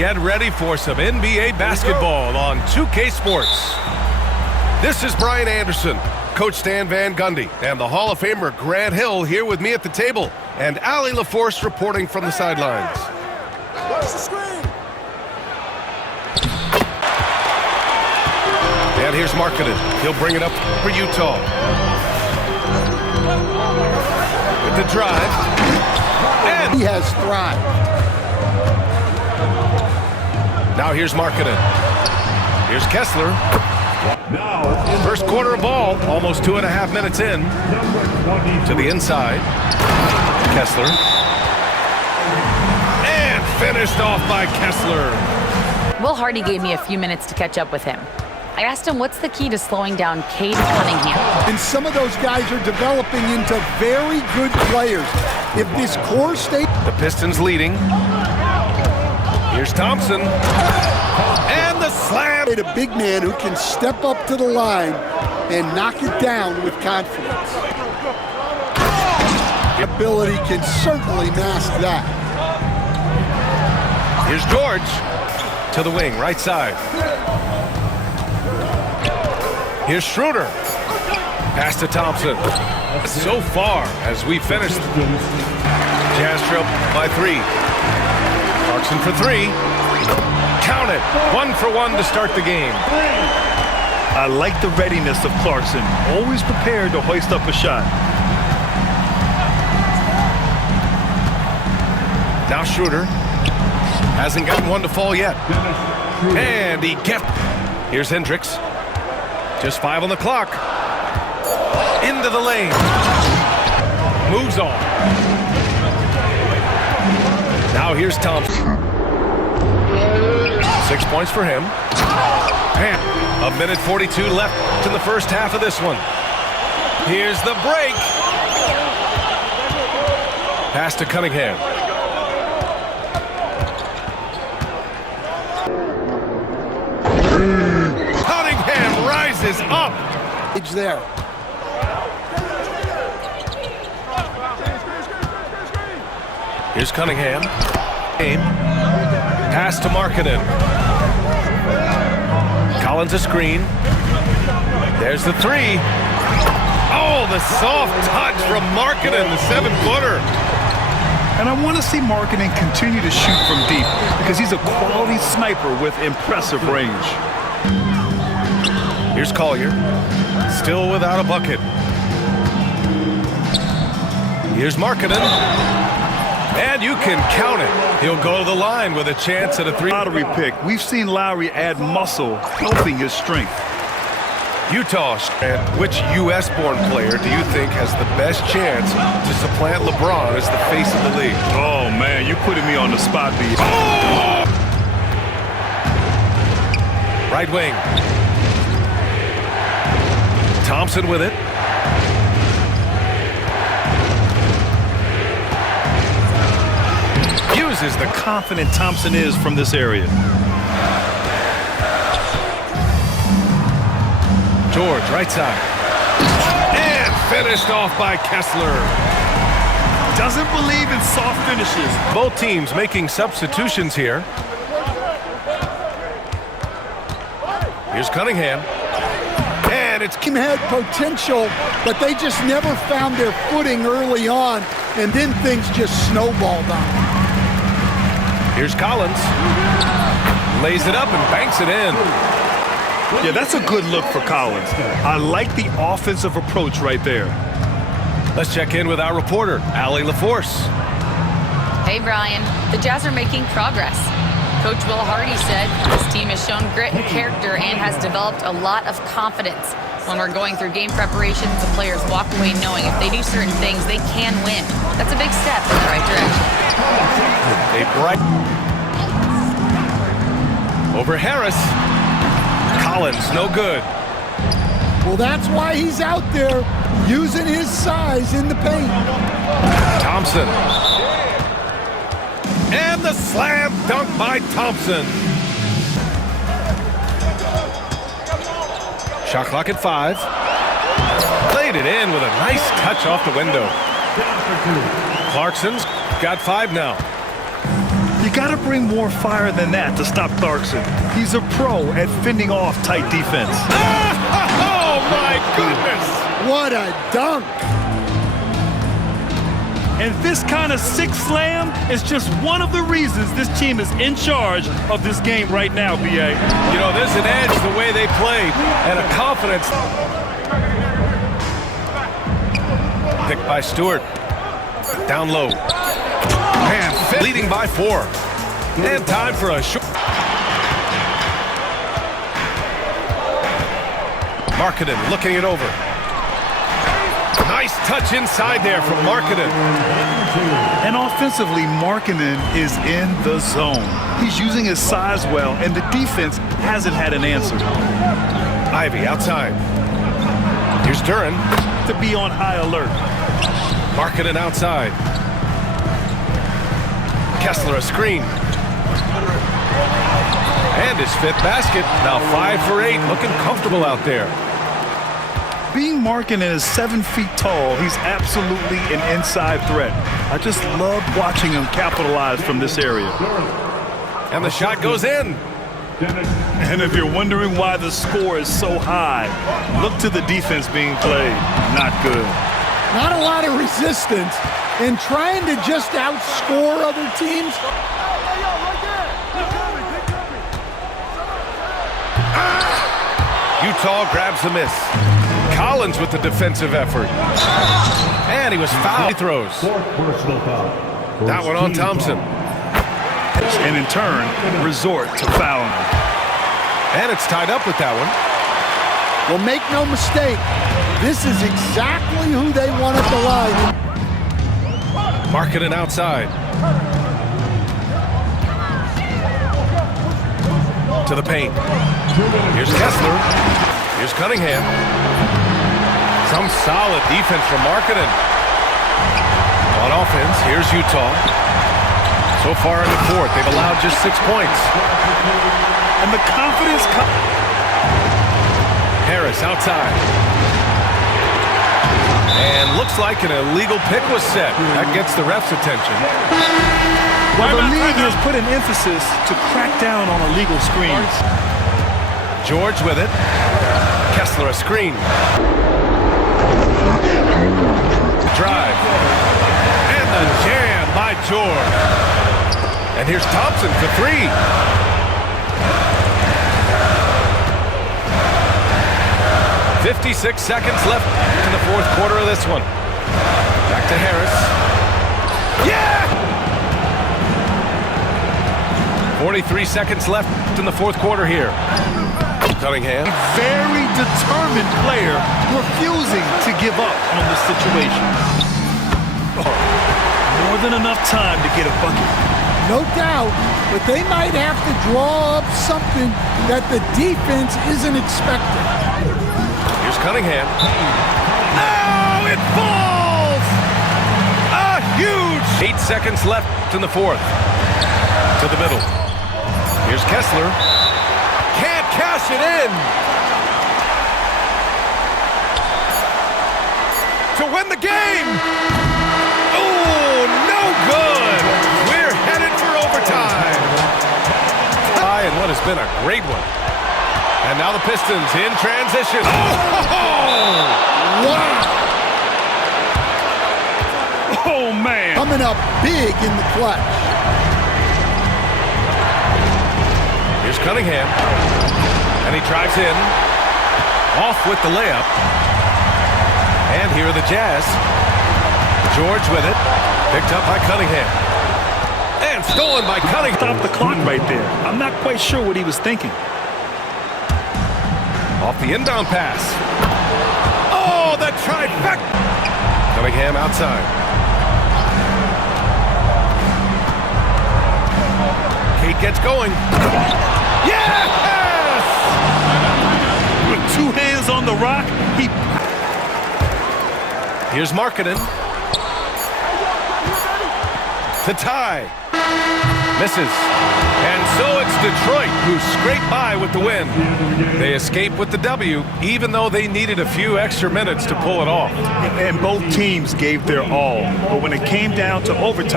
Get ready for some NBA basketball on 2K Sports. This is Brian Anderson, Coach Stan Van Gundy, and the Hall of Famer Grant Hill here with me at the table, and Allie LaForce reporting from the sidelines. Watch the screen. And here's Markkanen. He'll bring it up for Utah. With the drive. And he has thrived. Now here's Markkanen. Here's Kessler. First quarter of ball, almost 2.5 minutes in. To the inside. Kessler. And finished off by Kessler. Will Hardy gave me a few minutes to catch up with him. I asked him what's the key to slowing down Cade Cunningham. And some of those guys are developing into very good players. If this core stays... The Pistons leading. Here's Thompson. And the slam. A big man who can step up to the line and knock it down with confidence. Ability can certainly mask that. Here's George. To the wing, right side. Here's Schroeder. Pass to Thompson. So far as we finished. Jazz trail by 3. Clarkson for 3. Count it. 1 for 1 to start the game. I like the readiness of Clarkson. Always prepared to hoist up a shot. Now Schroeder. Hasn't gotten one to fall yet. And he gets. Here's Hendricks. Just 5 on the clock. Into the lane. Moves on. Now here's Thompson. 6 points for him. And 1:42 left in the first half of this one. Here's the break. Pass to Cunningham. Cunningham rises up. It's there. Here's Cunningham. Pass to Markkanen. Collins a screen. There's the 3. Oh, the soft touch from Markkanen, the 7-footer. And I want to see Markkanen continue to shoot from deep because he's a quality sniper with impressive range. Here's Collier. Still without a bucket. Here's Markkanen. And you can count it. He'll go to the line with a chance at a 3. Lottery pick. We've seen Lauri add muscle, helping his strength. Utah. And which U.S.-born player do you think has the best chance to supplant LeBron as the face of the league? Oh, man, you're putting me on the spot, B. Oh! Right wing. Thompson with it. Uses the confident Thompson is from this area. George, right side. And finished off by Kessler. Doesn't believe in soft finishes. Both teams making substitutions here. Here's Cunningham. And it's... Team had potential, but they just never found their footing early on, and then things just snowballed on. Here's Collins. Lays it up and banks it in. Yeah, that's a good look for Collins. I like the offensive approach right there. Let's check in with our reporter, Allie LaForce. Hey, Brian. The Jazz are making progress. Coach Will Hardy said this team has shown grit and character and has developed a lot of confidence. When we're going through game preparations, the players walk away knowing if they do certain things, they can win. That's a big step in the right direction. A bright... Over Harris. Collins, no good. Well, that's why he's out there using his size in the paint. Thompson. And the slam dunk by Thompson. Shot clock at 5. Laid it in with a nice touch off the window. Clarkson's got 5 now. You got to bring more fire than that to stop Clarkson. He's a pro at fending off tight defense. Oh, my goodness! What a dunk! And this kind of sick slam is just one of the reasons this team is in charge of this game right now, B.A. You know, there's an edge the way they played and a confidence. Picked by Stewart. Down low. Man, leading by 4. And time for a short. Markkanen looking it over. Nice touch inside there from Markkanen. And offensively, Markkanen is in the zone. He's using his size well, and the defense hasn't had an answer. Ivy outside. Here's Duran. To be on high alert. Markkanen outside. Kessler a screen. And his 5th basket. Now 5 for 8. Looking comfortable out there. Being Markkanen is 7 feet tall, he's absolutely an inside threat. I just love watching him capitalize from this area. And the shot goes in. And if you're wondering why the score is so high, look to the defense being played. Not good. Not a lot of resistance, and trying to just outscore other teams. Utah grabs the miss. Collins with the defensive effort. And he was fouled. He throws. That one on Thompson. And in turn, resort to fouling him. And it's tied up with that one. Well, make no mistake, this is exactly who they want at the line. Markkanen outside. To the paint. Here's Kessler. Here's Cunningham. Some solid defense from Markkanen. On offense, here's Utah. So far in the 4th, they've allowed just 6 points. And the confidence Harris outside. And looks like an illegal pick was set. That gets the ref's attention. Well, the league has put an emphasis to crack down on illegal screens. George with it. Kessler a screen. Drive. And the jam by George. And here's Thompson for 3. "56 seconds left in the 4th quarter of this one." Back to Harris. Yeah! 43 seconds left in the 4th quarter here. Cunningham. Very determined player, refusing to give up on the situation. More than enough time to get a bucket. No doubt, but they might have to draw up something that the defense isn't expecting. Here's Cunningham. Oh, it falls! A huge! 8 seconds left in the 4th. To the middle. Here's Kessler. Can't cash it in! To win the game! Oh, no good! We're headed for overtime. And what has been a great one. And now the Pistons in transition. Oh! Wow! Oh, man. Coming up big in the clutch. Here's Cunningham. And he drives in. Off with the layup. And here are the Jazz. George with it. Picked up by Cunningham. And stolen by Cunningham. Stop the clock right there. I'm not quite sure what he was thinking. Off the inbound pass. Oh, the trifecta. Cunningham outside. Kate gets going. Yes! With 2 hands on the rock, he... Here's Markkanen. To tie. Misses. And so it's Detroit who scrape by with the win. They escape with the W, even though they needed a few extra minutes to pull it off. And both teams gave their all. But when it came down to overtime,